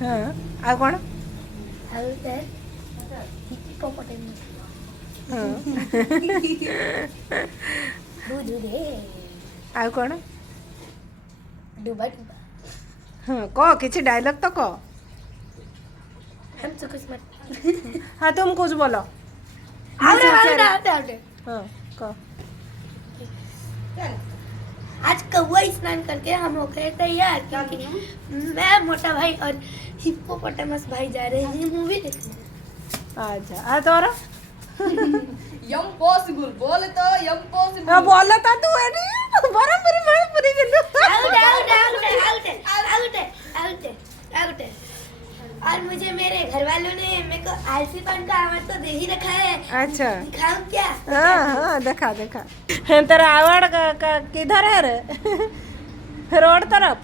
हाँ आ कौन हाँ आ कौन हाँ कह किसी डायलॉग तो कह हाँ तुम कुछ बोलो हाँ कह आज कौवा स्नान करके हम हो गए तैयार क्योंकि मैं मोटा भाई और हिप्पोपोटामस भाई जा रहे हैं मूवी देखने। अच्छा आ तोरा यम पॉसिबल बोले तो यम पॉसिबल हाँ बोला था तू अरे बराबर पूरी बिल्लू आउट। और मुझे मेरे घर वालों ने मेरे को आलसीपन का आवाज तो दे ही रखा है। अच्छा दिखाऊं क्या? हाँ हाँ देखा देखा है तेरा आवाज का किधर है रे रोड तरफ